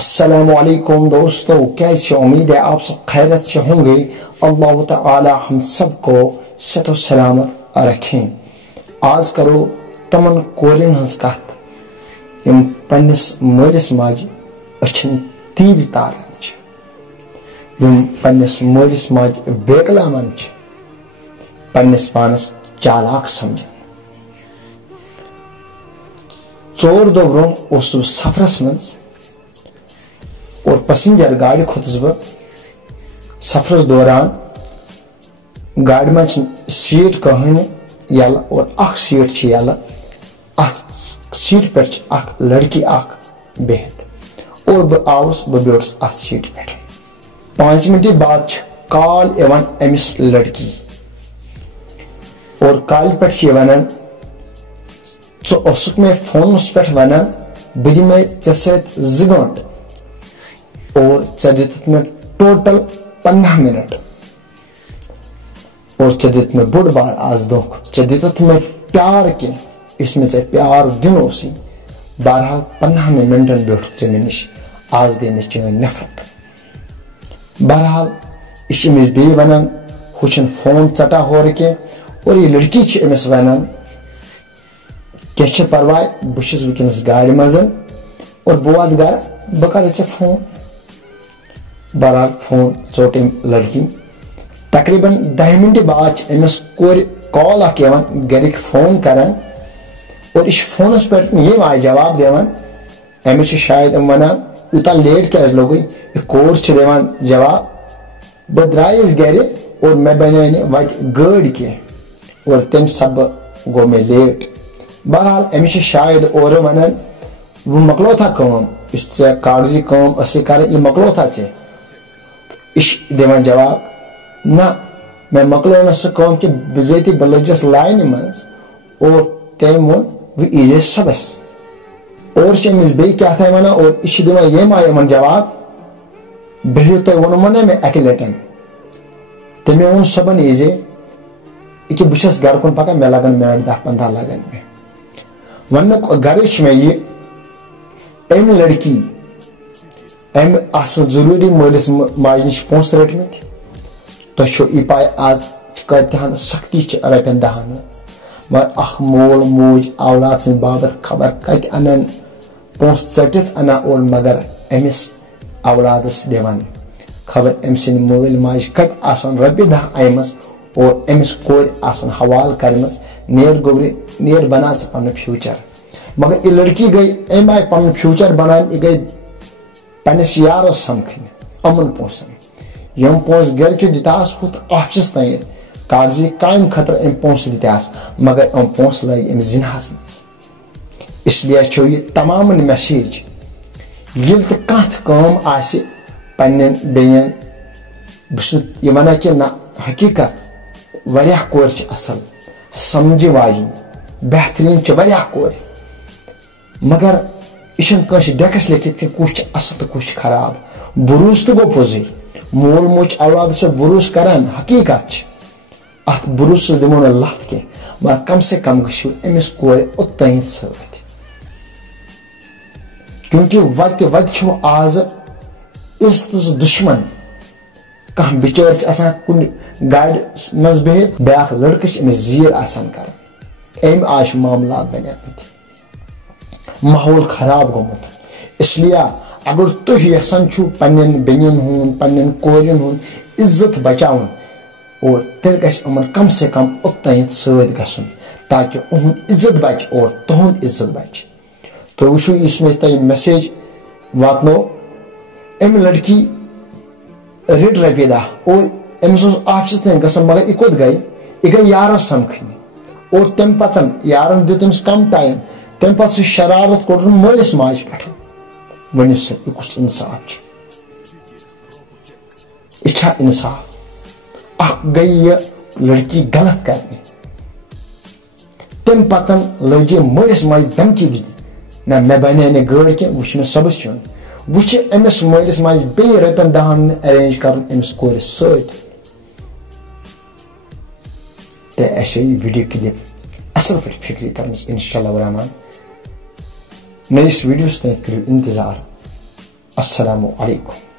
السلام علیکم دوستو، کیسے امید ہے آپ سب خیرت سے ہوں گے۔ اللہ تعالی ہم سب کو صحت و سلامت رکھیں۔ آج کرو تمن کورین ہز کت یم پنس مالس ماجہ اچھن تیل تاران چھ، یم پنس مالس ماجہ بیگلاون چھ، پنس پانس چالاک سمجھان۔ 4 دۄہ برونٛہہ اوسُس بہٕ سفرس منٛز اور پیسنجر گاڑی کھوتس بہ سفرس دوران گاڑی من سیٹ کہانی یل اور اخ سیٹ چھ یل، اخ سیٹ پہ اخ لڑکی اخ بہت اور بہ آوس بہ بیوٹس اتھ سیٹ پہ۔ 5 منٹ بعد چھ کال یوان امس لڑکی اور کال پہ ونان ژٕ اوسُکھ مےٚ فونس پہ ونان بہ دمے ژےٚ سۭتۍ 2 گٲنٛٹہٕ اور ژےٚ دِتُتھ مےٚ ٹوٹل 15 منٹ اور ژےٚ دیُت مےٚ بوٚڑ بار آز دھوکہٕ، ژےٚ دِتُتھ مےٚ پیار کینٛہہ یُس مےٚ ژےٚ پیار دیُن اوسُے، بہرحال 15 منٹن بیوٗٹھُکھ ژےٚ مےٚ نِش، آز گٔے مےٚ چٲنۍ نفرت۔ بہرحال یہِ چھِ أمِس بیٚیہِ ونان ہُہ چھُنہٕ فون ژٹان ہورٕ کینٛہہ اور یہِ لڑکی چھِ أمِس ونان کینٛہہ چھُنہٕ پرواے، بہٕ چھُس وٕنکیٚنس گاڑِ منٛز اور بہٕ واتہٕ گرٕ بہٕ کرٕ ژےٚ فون۔ بہرحال فون ژوٚٹ أمۍ لڑکی۔ تقریباً 10 منٹ بعد چھ أمِس کورِ کال اکھ یِوان، گرِکۍ فون کران اور یہِ چھِ فونس پٮ۪ٹھ ییٚمہِ آیہِ جواب دِوان، أمِس چھِ شاید یِم ونان یوٗتاہ لیٹ کیازِ لوٚگُے، یہِ کور چھِ دِوان جواب بہٕ درٛایس گرِ اور مےٚ بنے نہٕ وتہِ گٲڑۍ کینٛہہ اور تمہِ سببہٕ گوٚو مےٚ لیٹ۔ بہرحال أمِس چھِ شاید اورٕ ونان وۄنۍ مۄکلوتھا کٲم، یُس ژےٚ کاغذی کٲم ٲسٕے کرٕنۍ یہِ مۄکلوتھا ژےٚ؟ یہِ چھِ دِوان جواب نہ مےٚ مۄکلٲو نہٕ سۄ کٲم کہِ بِذٲتی بہٕ لٔجس لاینہِ منٛز اور تٔمۍ ووٚن وۄنۍ ییٖزِ صبحس۔ اور چھِ أمِس بیٚیہِ کیٛاہ تام ونان اور یہِ چھِ دِوان ییٚمہِ آیہِ یِمن جواب بِہِو تۄہہِ ووٚنمو نا مےٚ اکہِ لٹہِ تٔمۍ ووٚن صبحن ییٖزِ، ییٚکیٛاہ بہٕ چھس گرٕ کُن پکان مےٚ لگن منٹ 10-15 لگن مےٚ۔ وننُک غرض چھُ مےٚ یہِ أمۍ لڑکی أمۍ آسن ضروٗری مٲلِس ماجہِ نِش پونٛسہٕ رٔٹمٕتۍ، تۄہہِ چھو یہِ پاے آز کۭتِہن سختی چھِ رۄپین 10 ہٕنٛز، مگر اکھ مول موج اولاد سٕنٛدِ باپتھ خبر کتہِ انن پونٛسہٕ ژٔٹِتھ انان اور مگر أمِس اولادس دِوان، خبر أمۍ سٕنٛدِ مٲلۍ ماجہِ کتہِ آسن رۄپیہِ 10 انِمژ اور أمِس کورِ آسن حوالہٕ کرِمژ، نیر گوٚبرِ نیر بنا ژٕ پنُن فیوٗچر۔ مگر یہِ لڑکی گٔے أمۍ آیہِ پنُن فیوٗچر بناونہِ، یہِ گٔے پننس یارس سمکھٕنۍ یِمن پونٛسن، یِم پونٛسہٕ گرِکیو دِتہس ہُتھ آفسس تام کاغذی کامہِ خٲطرٕ أمۍ پونٛسہٕ دِتہس، مگر یِم پونٛسہٕ لٲگۍ أمِس زِنہس منٛز۔ اس لیے چھو یہِ تمامن میسیج، ییٚلہِ تہِ کانٛہہ تہِ کٲم آسہِ پننٮ۪ن بیٚین، بہٕ چھُس یہِ ونان کہِ نہ حقیٖقت واریاہ کورِ چھِ اصل، سمجھِ واجِنۍ بہتریٖن چھِ واریاہ کورِ، مگر یہِ چھنہٕ کٲنٛسہِ ڈیکس لیکھِتھ کہِ کُس چھُ اصل تہٕ کُس چھُ خراب۔ بروسہٕ تہِ گوٚو پوٚزُے، مول موج چھُ اولادس پٮ۪ٹھ بروسہٕ کران، حقیٖقت چھِ اتھ بروسس دِمو نہٕ لتھ کینٛہہ، مگر کم سے کم گٔژھِو أمِس کورِ اوٚتام سۭتۍ، کیونکہِ وتہِ وتہِ چھُ آزٕ عزتس دُشمن۔ کانٛہہ بِچٲرۍ چھِ آسان کُنہِ گاڑِ منٛز بِہِتھ، بیاکھ لڑکہٕ چھِ أمِس زیٖر آسان کران، أمۍ آیہِ چھِ معاملات بنیمٕتۍ، ماحول خراب گوٚمُت۔ اس لیے اگر تُہۍ یژھان چھُو پننٮ۪ن بیٚنٮ۪ن ہُنٛد پننٮ۪ن کورٮ۪ن ہُنٛد عزت بچاوُن اور تیٚلہِ گژھِ یِمن کم سے کم اوٚتام سۭتۍ گژھُن تاکہِ اُہُنٛد عزت بچہِ اور تُہُنٛد عزت بچہِ۔ تُہۍ وٕچھِو یُس مےٚ تۄہہِ میسیج واتنو، أمۍ لڑکی رٔٹۍ رۄپیہِ 10 اور أمِس اوس آفسس تام گژھان، مگر یہِ کوٚت گٔے؟ یہِ گٔے یارس سمکھٕنہِ اور تمہِ پتہٕ یارن دیُت أمِس کم ٹایم، تمہِ پتہٕ سُہ شرارت کوٚڑُن مٲلِس ماجہِ پٮ۪ٹھ۔ ؤنِو سا یہِ کُس انصاف چھُ؟ یہِ چھا انصاف؟ اکھ گٔے یہِ لڑکی غلط کرنہِ، تمہِ پتہٕ لٔج یہِ مٲلِس ماجہِ دھمکی دِنہِ، نہ مےٚ بنے نہٕ گٲڑۍ کینٛہہ، وۄنۍ چھُ مےٚ صبحس چھُن، وۄنۍ چھِ أمِس مٲلِس ماجہِ بیٚیہِ رۄپین 10 ارینج کرُن أمِس کورِ سۭتۍ۔ تہٕ اَسہِ یہِ ویڈیو کلپ اصل پٲٹھۍ فکری کرنس انشاء اللہ الرحمان، نٔیِس ویڈیوس تام کٔرِو انتظار۔ السلام علیکم.